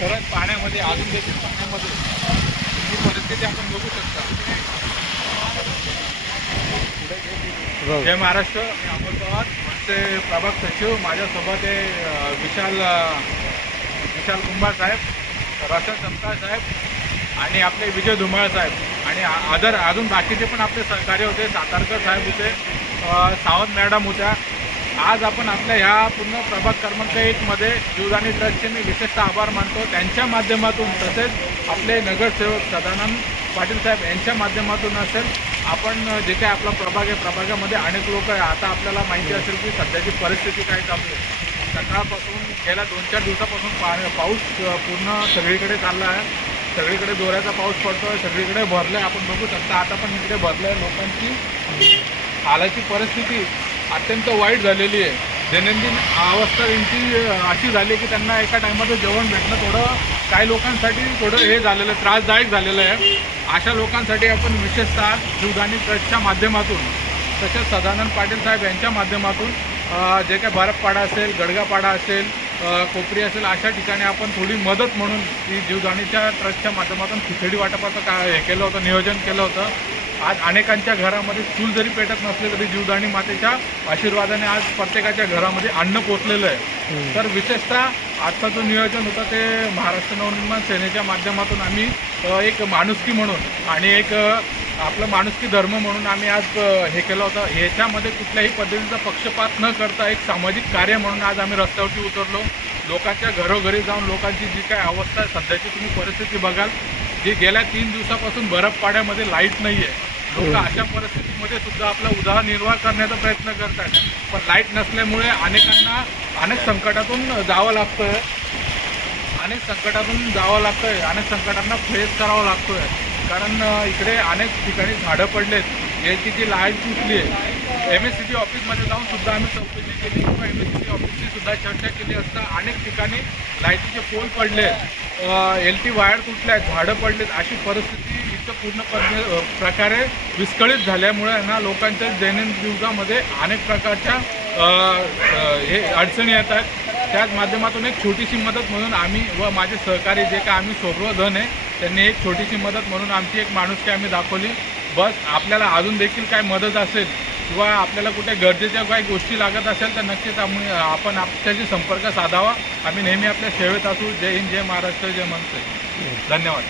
खरंच पाण्यामध्ये अजून देखील पाण्यामध्ये ही परिस्थिती आपण बघू शकता. जय महाराष्ट्र. मी अमोल पवार, मनसे प्रभाग सचिव. माझ्यासोबत आहे विशाल कुंभार साहेब, रशद जमतार साहेब आणि आपले विजय धुमाळ साहेब आणि अजून बाकीचे पण आपले सहकारी होते. सातारकर साहेब होते, सावंत मॅडम होत्या. आज आपण आपल्या ह्या पूर्ण प्रभाग क्रमांक 1मध्ये जीवदानी ट्रस्टचे मी विशेषतः आभार मानतो. त्यांच्या माध्यमातून तसेच आपले नगरसेवक सदानंद पाटील साहेब यांच्या माध्यमातून असेल, आपण जे काही आपला प्रभाग आहे, प्रभागामध्ये अनेक लोक आहे. आता आपल्याला माहिती असेल की सध्याची परिस्थिती काय चालू आहे. सकाळपासून गेल्या 2-4 दिवसापासून पाऊस पूर्ण सगळीकडे चालला आहे. सगळीकडे जोराचा पाऊस पडतो आहे, सगळीकडे भरलं आहे. आपण बघू शकता आता पण इकडे भरलं आहे. लोकांची हालाची परिस्थिती अत्यंत वाईट झालेली आहे. दैनंदिन अवस्था त्यांची अशी झाली की त्यांना एका टायमाचं जेवण भेटणं थोडं काही लोकांसाठी थोडं हे झालेलं आहे, त्रासदायक झालेलं आहे. अशा लोकांसाठी आपण विशेषतः जीवदानी ट्रस्टच्या माध्यमातून तसेच सदानंद पाटील साहेब यांच्या माध्यमातून जे काय बरफपाडा असेल, गडगापाडा असेल, कोपरी असेल, अशा ठिकाणी आपण थोडी मदत म्हणून ती जीवदानीच्या ट्रस्टच्या माध्यमातून खिचडी वाटपाचं हे केलं होतं, नियोजन केलं होतं. आज अनेकांच्या घरामध्ये चूल जरी पेटत नसले तरी जीवदानी मातेच्या आशीर्वादाने आज प्रत्येकाच्या घरामध्ये अन्न पोचलेलं आहे. तर विशेषतः आजचं जो नियोजन होतं ते महाराष्ट्र नवनिर्माण सेनेच्या माध्यमातून आम्ही एक माणुसकी म्हणून आणि एक आपलं माणुसकी धर्म म्हणून आम्ही आज हे केलं होतं. ह्याच्यामध्ये कुठल्याही पद्धतीचा पक्षपात न करता एक सामाजिक कार्य म्हणून आज आम्ही रस्त्यावरती उतरलो. लोकांच्या घरोघरी जाऊन लोकांची जी काय अवस्था आहे, सध्याची तुम्ही परिस्थिती बघाल जी गेल्या 3 दिवसापासून बरफपाड्यामध्ये लाईट नाही आहे. लोक अशा परिस्थितीमध्ये सुद्धा आपला उदरनिर्वाह करण्याचा प्रयत्न करतात. पण लाईट नसल्यामुळे अनेकांना अनेक संकटातून जावं लागतं आहे, अनेक संकटांना फेस करावं लागतो आहे. कारण इकडे अनेक ठिकाणी झाडं पडलेत, याची जी लाईट तुटली आहे. MSCB ऑफिसमध्ये जाऊन सुद्धा आम्ही चौकशी केली किंवा MSCB ऑफिसची सुद्धा चर्चा केली असता अनेक ठिकाणी लाईटीचे पोल पडले, LT वायर तुटल्या, झाडं पडलेत. अशी परिस्थिती इथं पूर्ण प्रकारे विस्कळीत झाल्यामुळे ना लोकांच्या दैनंदिन दिवसामध्ये अनेक प्रकारच्या हे अडचणी येतात. त्याच माध्यमातून एक छोटीशी मदत म्हणून आम्ही व माझे सहकारी जे काय आम्ही सर्वजण आहे त्यांनी एक छोटीशी मदत म्हणून आमची एक माणुसकी आम्ही दाखवली. बस आपल्याला अजून देखील काय मदत असेल किंवा आपल्याला कुठे गरजेच्या काही गोष्टी लागत असेल तर नक्कीच आपण आपल्याशी संपर्क साधावा. आम्ही नेहमी आपल्या सेवेत असू. जय हिंद, जय महाराष्ट्र, जय मनसे. धन्यवाद.